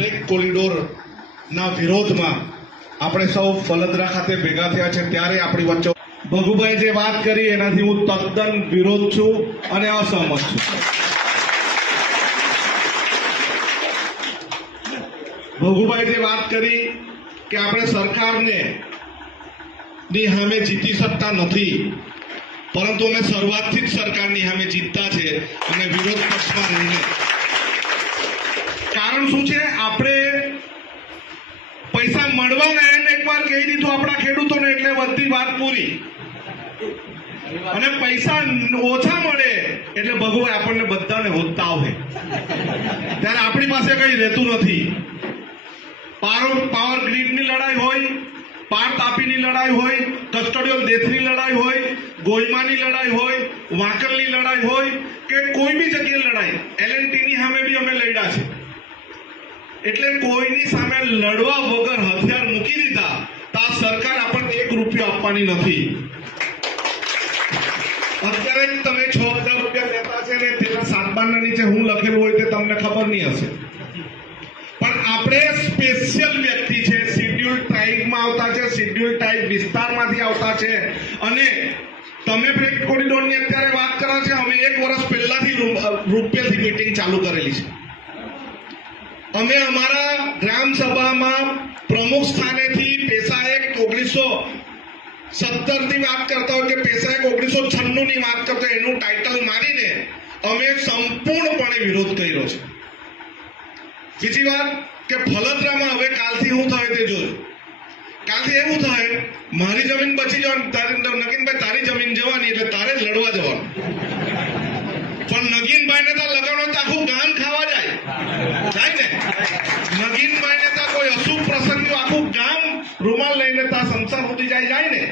ફ્રેક કોરિડોરના વિરોધમાં આપણે સૌ ફલદરા ખાતે ભેગા થયા છે ત્યારે આપણી વચ્ચે ભગુભાઈ જે વાત કરી એનાથી હું તદ્દન વિરોધ છું અને અસહમત છું. ભગુભાઈ જે વાત કરી કે આપણે સરકારને ની સામે જીતી શકતા નથી, પરંતુ અમે શરૂઆતથી જ સરકારની સામે જીતતા છે અને વિરોધ પક્ષમાં રહીને કારણ શું છે? આપણે પૈસા મળવાના એમ એકવાર કહી દીધું, આપણા ખેડૂતોને એટલે બધી વાત પૂરી. અને પૈસા ઓછા મળે એટલે ભગવાન આપણને બધાને હોતા આવે ત્યારે આપણી પાસે કઈ રહેતું નથી. પાવર ગ્રીડની લડાઈ હોય, પાર તાપીની લડાઈ હોય, કસ્ટોડિયલ દેશની લડાઈ હોય, ગોયમાની લડાઈ હોય વાંકલની લડાઈ હોય, કે કોઈ બી જગ્યાએ લડાઈ. એલએનટીની સામે બી અમે લડ્યા છે. એટલે કોઈની સામે લડવા વગર હથિયાર મૂકી દીધા તો સરકાર આપણને એક રૂપિયો આપવાની નથી. અત્યારે તમે છ હજાર રૂપિયા લેતા છે ને તેના સાતબારના નીચે હું લખેલું હોય તે તમને ખબર નહીં હશે. પણ આપણે સ્પેશિયલ વ્યક્તિ છે, શિડ્યુલ ટ્રાઇબમાં આવતા છે, શિડ્યુલ ટ્રાઇબ વિસ્તારમાંથી આવતા છે. અને તમે બ્રેક કોરિડોરની અત્યારે વાત કરો છો, અમે એક વર્ષ પહેલાથી રૂપિયાથી મીટિંગ ચાલુ કરેલી છે. અમે અમારા ગ્રામ સભામાં પ્રમુખ સ્થાનેથી પેશા એક ઓગણીસો સત્તરની વાત કરતા હોય કે પેશા એક ઓગણીસો છન્નું ની વાત કરતા એનું ટાઇટલ મારીને અમે સંપૂર્ણપણે વિરોધ કર્યો છે. બીજી વાત કે ફલદરામાં હવે કાલથી શું થાય તે જોયું કાલથી એવું થાય, મારી જમીન બચી જવાની, તારી નગીનભાઈ, તારી જમીન જવાની એટલે તારે લડવા જવાનું. પણ નગીનભાઈને તો લગાડો તો આખું ગામ ખાવા જાય. જાય ને? નગીનભાઈને તો કોઈ અશુભ પ્રસંગનું આખું ગામ રૂમાલ લઈને તા સંસાર ઉડી જાય જાય ને?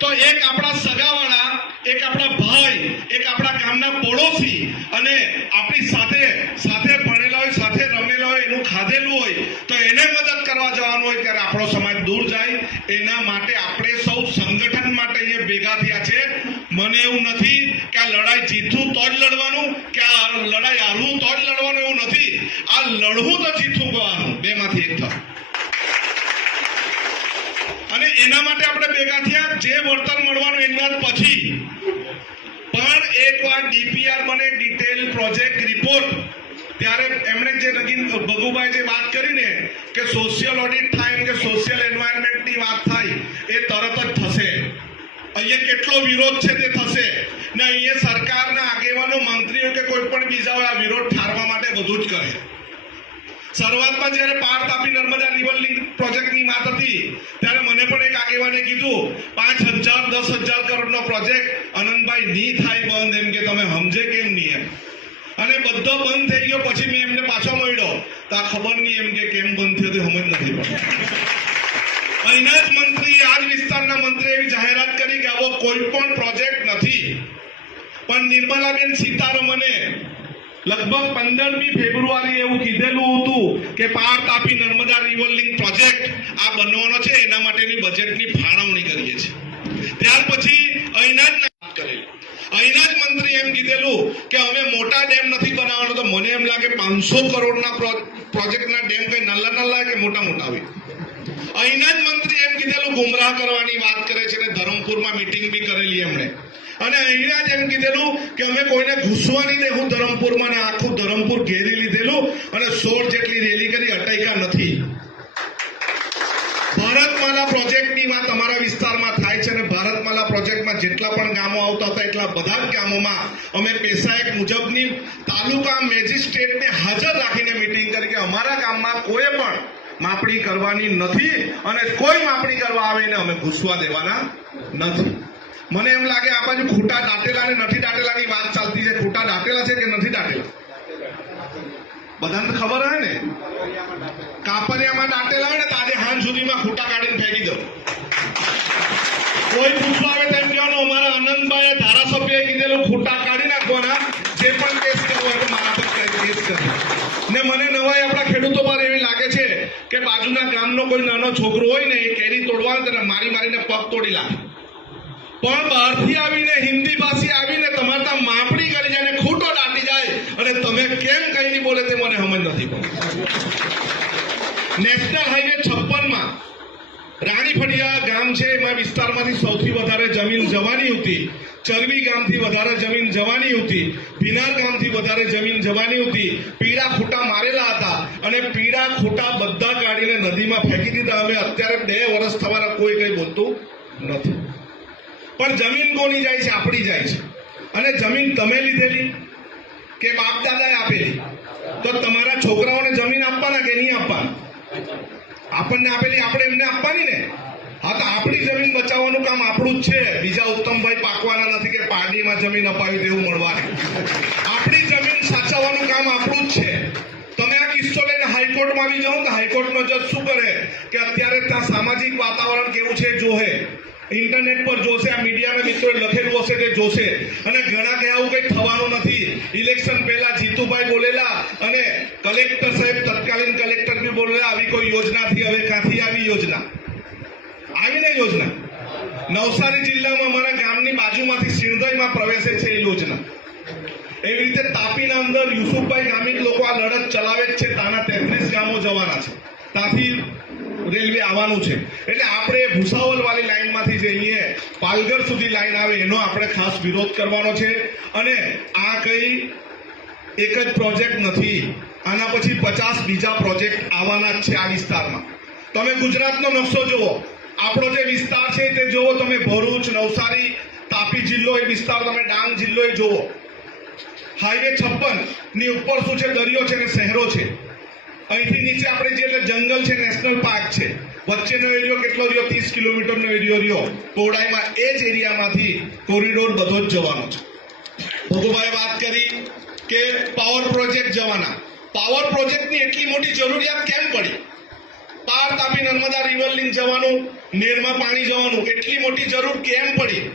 તો એક આપણા સગાવાળા, એક આપણા ભાઈ, એક આપણા ગામના પડોશી અને આપણી સાથે સાથે ભણેલા હોય, સાથે રમેલા હોય, એનું ખાધેલું હોય, તો એને મદદ કરવા જવાનું હોય ત્યારે આપણો સમાજ દૂર જાય. એના માટે આપણે સૌ સંગઠન માટે અહીંયા ભેગા થયા છે. મને એવું નથી કે આ લડાઈ જીતવું તો જ લડવાનું, કે આ લડાઈ હારવું તો જ લડવાનું એવું નથી. આ લડવું તો જીતવું ગવાનું બેમાંથી એક થાય અને એના માટે આપણે ભેગા થયા જે વળતર મળવાનું વાત પછી. પણ એકવાર ડીપીઆર મને ડિટેલ પ્રોજેક્ટ રિપોર્ટ ત્યારે એમણે જે નગીન ભગુભાઈ જે વાત કરીને કે સોશિયલ ઓડિટ થાય કે સોશિયલ એન્વાયરમેન્ટની વાત થાય, એ તરત જ થશે. અહીંયા કેટલો વિરોધ છે તે થશે. ને અહીંયા સરકારના આગેવાનો, મંત્રીઓ કે કોઈ પણ બીજા હોય, આ વિરોધ ઠારવા માટે બધું જ કરે. શરૂઆતમાં જ્યારે પાર તાપી નર્મદા રિવર લિંક પ્રોજેક્ટની વાત હતી, ત્યારે મને પણ એક આગેવાને કીધું, પાંચ હજાર, દસ હજાર કરોડનો પ્રોજેક્ટ અનંતભાઈ નહીં થાય બંધ એમ કે તમે સમજે કેમ નહીં એમ. અને બધો બંધ થઈ ગયો, પછી મેં એમને પાછો મળ્યો. તો આ ખબર નહીં એમ કે કેમ બંધ થયો તે સમજ નથી પડતી. અહીંના જ મંત્રી આ જ વિસ્તારના મંત્રી એવી જાહેરાત કરી કે આવો કોઈ પણ પ્રોજેક્ટ નથી. પણ નિર્મલાબેન સીતારમણે લગભગ પંદરમી ફેબ્રુઆરી એવું કીધેલું હતું કે Par Tapi Narmada river link project આ બનવાનો છે, એના માટેની બજેટની ફાળવણી કરીએ છીએ. ત્યાર પછી અહીંના જ કરેલી. અહીંના જ મંત્રી એમ કીધેલું કે હવે મોટા ડેમ નથી બનાવવાનો, તો મને એમ લાગે પાંચસો કરોડના પ્રોજેક્ટના ડેમ કઈ નલ્લા નલ્લા કે મોટા મોટા આવે અહીંના જ મંત્રી એમ કીધેલું, ગુમરાહ કરવાની વાત કરે છે ને ધરમપુરમાં મિટિંગ બી કરેલી એમણે. અને અહીંયા જ એમ કીધેલું કે અમે કોઈને ઘૂસવા નહીં દેવું ધરમપુરમાં આખું ધરમપુર ઘેરી લીધેલું અને સોળ જેટલી રેલી કરી અટૈકા નથી. ભારતમાલા પ્રોજેક્ટની વાત અમારા વિસ્તારમાં થાય છે અને ભારતમાલા પ્રોજેક્ટમાં જેટલા પણ ગામો આવતા હતા, એટલા બધા જ ગામોમાં અમે પેશાયક મુજબની તાલુકા મેજિસ્ટ્રેટને હાજર રાખીને મીટિંગ કરી કે અમારા ગામમાં કોઈ પણ માપણી કરવાની નથી અને કોઈ માપણી કરવા આવે ને અમે ઘૂસવા દેવાના નથી. મને એમ લાગે આ બાજુ ખોટા દાટેલા ને નથી દાટેલાની વાત ચાલતી છે. ખોટા દાટેલા છે કે નથી દાટેલા? બધાને ખબર હોય ને? કાપરિયામાં દાટેલા હોય ને તો આજે હાંજ સુધીમાં ખોટા કાઢીને ફેંકી દો કોઈ પૂછવા આવે તેમ કહેવાનું અમારા આનંદભાઈ ધારાસભ્ય કીધેલું ખોટા કાઢી નાખવાના. જે પણ કેસ કરવો હોય તો મારા પર કેસ કરે ને મને નવાઈ આપણા ખેડૂતો પર એવી લાગે છે કે બાજુના ગામનો કોઈ નાનો છોકરો હોય ને એ કેરી તોડવા મારી મારીને પગ તોડી લાગે પણ બહારથી આવીને હિન્દી ભાષી આવીને તમારે માપણી કરી જાય ખોટો દાટી જાય અને તમે કેમ કઈ નહીં બોલે તે મને સમજ નથી પડતી. નેશનલ હાઈવે છપ્પનમાં રાણી ફળિયા ગામ છે, એમાં વિસ્તારમાંથી સૌથી વધારે જમીન જવાની હતી. ચરબી ગામથી વધારે જમીન જવાની હતી. ભીનાર ગામથી વધારે જમીન જવાની હતી. પીળા ખોટા મારેલા હતા અને પીળા ખોટા બધા કાઢીને નદીમાં ફેંકી દીધા. અમે અત્યારે બે વર્ષ થવાના, કોઈ કઈ બોલતું નથી. પણ જમીન કોની જાય છે? આપણી જાય છે. અને જમીન તમે લીધેલી કે બાપ દાદાએ આપેલી? તો તમારા છોકરાઓને જમીન આપવાના કે નહીં આપવાના? આપણને આપેલી આપણે એમને આપવાની ને? હા, તો આપણી જમીન બચાવવાનું કામ આપણું જ છે. બીજા ઉત્તમભાઈ પાકવાના નથી કે પાર્ટીમાં જમીન અપાવી દેવું મળવાની. આપણી જમીન સાચવવાનું કામ આપણું જ છે. તમે આ કિસ્સો લઈને હાઈકોર્ટમાં આવી જાઓ તો હાઈકોર્ટનો જજ શું કરે? કે અત્યારે ત્યાં સામાજિક વાતાવરણ કેવું છે? જોહે. ઇન્ટરનેટ પર જોશે, આ મીડિયાના મિત્રોએ લખેલું હશે તે જોશે. અને ઘણા કે આવું કંઈ થવાનું નથી. ઇલેક્શન પહેલા જીતુભાઈ બોલેલા અને કલેક્ટર સાહેબ તત્કાલીન કલેક્ટર બી બોલેલા, આવી કોઈ યોજનાથી હવે ક્યાંથી આવી યોજના? આવી ને યોજના? નવસારી જિલ્લામાં અમારા ગામની બાજુમાંથી સિંધઈમાં પ્રવેશે છે એ યોજના. એવી રીતે તાપીના અંદર યુસુફભાઈ ગામિત લોકો આ લડત ચલાવે જ છે. તાના તેત્રીસ ગામો જવાના છે. ત્યાંથી રેલવે આવવાનું છે. એટલે આપણે ભૂસાવલ વાળી લાઈનમાંથી જે અહીંયા પાલઘર સુધી લાઈન આવે, એનો આપણે ખાસ વિરોધ કરવાનો છે. અને આ કઈ એક જ પ્રોજેક્ટ નથી. આના પછી પચાસ બીજા પ્રોજેક્ટ આવવાના જ છે આ વિસ્તારમાં. તમે ગુજરાતનો નકશો જુઓ. આપણો જે વિસ્તાર છે તે જુઓ તમે, ભરૂચ, નવસારી, તાપી જિલ્લો એ વિસ્તાર તમે, ડાંગ જિલ્લો એ જુઓ. હાઈવે છપ્પનની ઉપર શું છે? દરિયો છે ને શહેરો છે. અહીંથી નીચે આપણે જે જંગલ છે, નેશનલ પાર્ક છે, વચ્ચેનો એરિયો કેટલો રહ્યો? ત્રીસ કિલોમીટરનો એરિયો રહ્યો. પહોળાઈમાં એ જ એરિયામાંથી કોરિડોર બધો જ જવાનો છે. ભગુભાઈ વાત કરી કે પાવર પ્રોજેક્ટ જવાના. પાવર પ્રોજેક્ટની એટલી મોટી જરૂરિયાત કેમ પડી? પાર તાપી નર્મદા રિવર લિંક જવાનું, નેરમાં પાણી જવાનું, એટલી મોટી જરૂર કેમ પડી?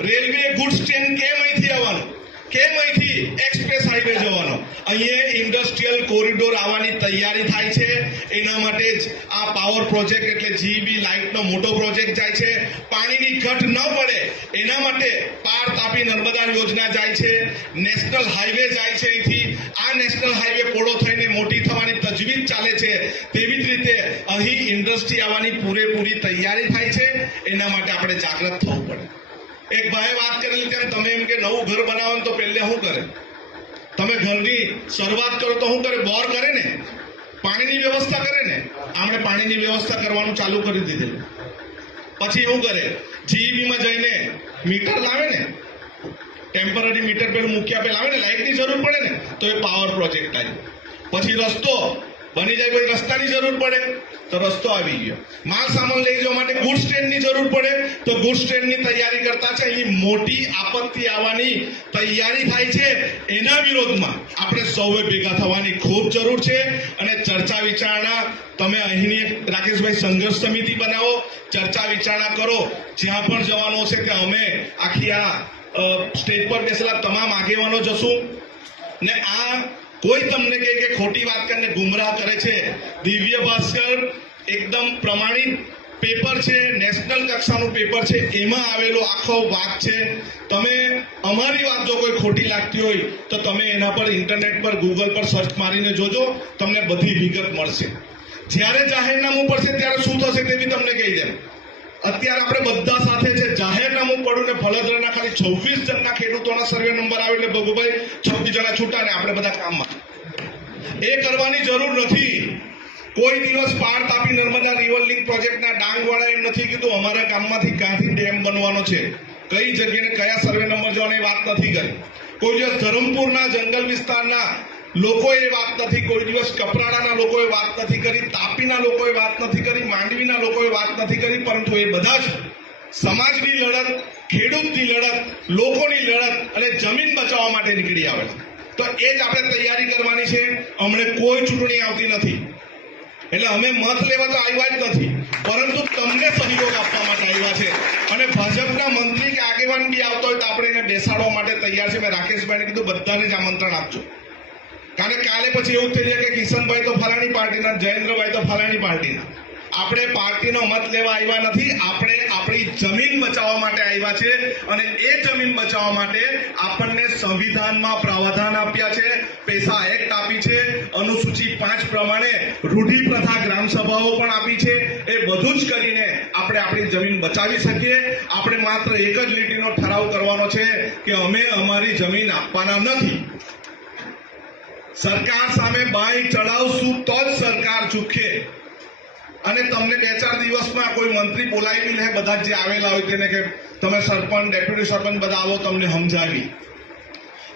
રેલવે ગુડ્સ ટ્રેન કેમ અહીંથી આવવાનું? કેમ અહીંથી એક્સપ્રેસ હાઈવે જવાનો? અહીંયા ઇન્ડસ્ટ્રીયલ કોરિડોર આવવાની તૈયારી થાય છે. એના માટે જ આ પાવર પ્રોજેક્ટ એટલે જીબી લાઇટનો મોટો પ્રોજેક્ટ જાય છે. પાણીની ઘટ ન પડે, એના માટે પાર તાપી નર્મદા યોજના જાય છે. નેશનલ હાઈવે જાય છે અહીંથી. આ નેશનલ હાઈવે પોળો થઈને મોટી થવાની તજવીજ ચાલે છે. તેવી જ રીતે અહીં ઇન્ડસ્ટ્રી આવવાની પૂરેપૂરી તૈયારી થાય છે. એના માટે આપણે જાગૃત થવું પડે. એક ભાઈ વાત કરેલી તેમ તમે એમ કે નવું ઘર બનાવો તો પહેલે શું કરે? તમે ઘરની શરૂઆત કરો તો શું કરે? બોર કરે ને? પાણીની વ્યવસ્થા કરે ને? આપણે પાણીની વ્યવસ્થા કરવાનું ચાલુ કરી દીધેલું. પછી શું કરે? જીઈબીમાં જઈને મીટર લાવે ને? ટેમ્પરરી મીટર પેલું મૂક્યા પેલા આવે ને? લાઇટની જરૂર પડે ને? તો એ પાવર પ્રોજેક્ટ થાય. પછી રસ્તો બની જાય કોઈ રસ્તાની જરૂર પડે. તો રસ્તો આવી ગયો. માલ સામાન લઈ જવા માટે ગુડ્સ ટ્રેનની જરૂર પડે. તો ગુડ્સ ટ્રેનની તૈયારી કરતા છે. અહીં મોટી આપત્તિ આવવાની તૈયારી થાય છે. એના વિરોધમાં આપણે સૌએ ભેગા થવાની ખૂબ જરૂર છે. અને ચર્ચા વિચારણા તમે અહીંની રાકેશભાઈ સંઘર્ષ સમિતિ બનાવો. ચર્ચા વિચારણા કરો. જ્યાં પણ જવાનું છે કે અમે આખી આ સ્ટેજ પર બેસેલા તમામ આગેવાનો જશું. ને આ કોઈ તમને કહે કે ખોટી વાત કરીને ગુમરાહ કરે છે? દિવ્ય ભાસ્કર એકદમ પ્રમાણિત પેપર છે, નેશનલ કક્ષાનું પેપર છે, એમાં આવેલો આખો વાત છે. તમે અમારી વાત જો કોઈ ખોટી લાગતી હોય, તો તમે એના પર ઇન્ટરનેટ પર ગૂગલ પર સર્ચ મારીને જોજો, તમને બધી વિગત મળશે. જ્યારે જાહેરનામું પડશે, ત્યારે શું થશે તે બી તમને કહી દેમ અત્યારે આપણે બધા સાથે છે જાહેરનામું પડ્યું ને ફલદરાના ખાલી છવ્વીસ જણના ખેડૂતોના સર્વે નંબર આવે એટલે ભગુભાઈ છવ્વીસ જણા છૂટા ને આપણે બધા કામમાં. એ કરવાની જરૂર નથી. કોઈ દિવસ પાર તાપી નર્મદા રિવર લિંક પ્રોજેક્ટના ડાંગવાળા એમ નથી કીધું, અમારા ગામમાંથી ક્યાંથી ડેમ બનવાનો છે? કઈ જગ્યાને કયા સર્વે નંબર જવાની વાત નથી કરી? કોઈ દિવસ ધરમપુરના જંગલ વિસ્તારના લોકોએ વાત નથી કોઈ દિવસ, કપરાડાના લોકોએ વાત નથી કરી, તાપીના લોકોએ વાત નથી કરી, માંડવીના લોકોએ વાત નથી કરી, પરંતુ એ બધા જ સમાજની લડત, ખેડૂતની લડત, લોકોની લડત અને જમીન બચાવવા માટે નીકળી આવે છે. તો એ જ આપણે તૈયારી કરવાની છે. અમને કોઈ ચૂંટણી આવતી નથી. એટલે અમે મત લેવા તો આવ્યા જ નથી, પરંતુ તમને સહયોગ આપવા માટે આવ્યા છે. અને ભાજપના મંત્રી કે આગેવાન બી આવતો હોય તો આપણે એને બેસાડવા માટે તૈયાર છે. મેં રાકેશભાઈને કીધું, બધાને જ આમંત્રણ આપજો. કારણ કે કાલે પછી એવું થઈ જાય કે કિશનભાઈ તો ફલાણી પાર્ટીના, જયેન્દ્રભાઈ તો ફલાણી પાર્ટીના. આપણે પાર્ટીનો મત લેવા આવ્યા નથી, આપણે આપણી જમીન બચાવવા માટે આવ્યા છે અને એ જમીન બચાવવા માટે આપણને સંવિધાનમાં પ્રાવધાન આપ્યા છે, પૈસા એક્ટ આપી છે, અનુસૂચિ પાંચ પ્રમાણે રૂઢિ પ્રથા ગ્રામ સભાઓ પણ આપી છે. એ બધું જ કરીને આપણે આપણી જમીન બચાવી શકીએ. આપણે માત્ર એક જ લીટીનો ઠરાવ કરવાનો છે કે અમે અમારી જમીન આપવાના નથી. સરકાર સામે બાઈ ચડાવશું તો જ સરકાર ચૂકે. અને તમને બે ચાર દિવસમાં કોઈ મંત્રી બોલાવી બી લે, બધા જે આવેલા હોય તેને કે તમે સરપંચ, ડેપ્યુટી સરપંચ બધા તમને સમજાવી.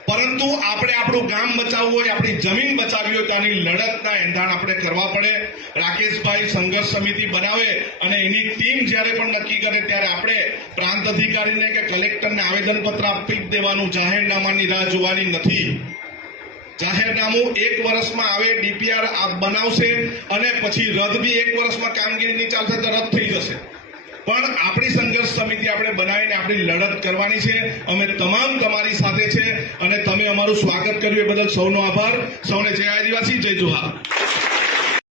પરંતુ આપણે આપણું ગામ બચાવવું હોય, આપણી જમીન બચાવવી હોય, તો આની લડતના એંધાણ આપણે કરવા પડે. રાકેશભાઈ સંઘર્ષ સમિતિ બનાવે અને એની ટીમ જ્યારે પણ નક્કી કરે ત્યારે આપણે પ્રાંત અધિકારીને કે કલેક્ટરને આવેદનપત્ર આપી દેવાનું, જાહેરનામાની રાહ જોવાની નથી. જાહેરનામું એક વર્ષમાં આવે, ડીપીઆર બનાવશે અને પછી રદ બી એક વર્ષમાં કામગીરી નહીં ચાલશે તો રદ થઈ જશે. પણ આપણી સંઘર્ષ સમિતિ આપણે બનાવીને આપણી લડત કરવાની છે. અમે તમામ તમારી સાથે છે અને તમે અમારું સ્વાગત કર્યું એ બદલ સૌનો આભાર. સૌને જય આદિવાસી, જય જોહાર.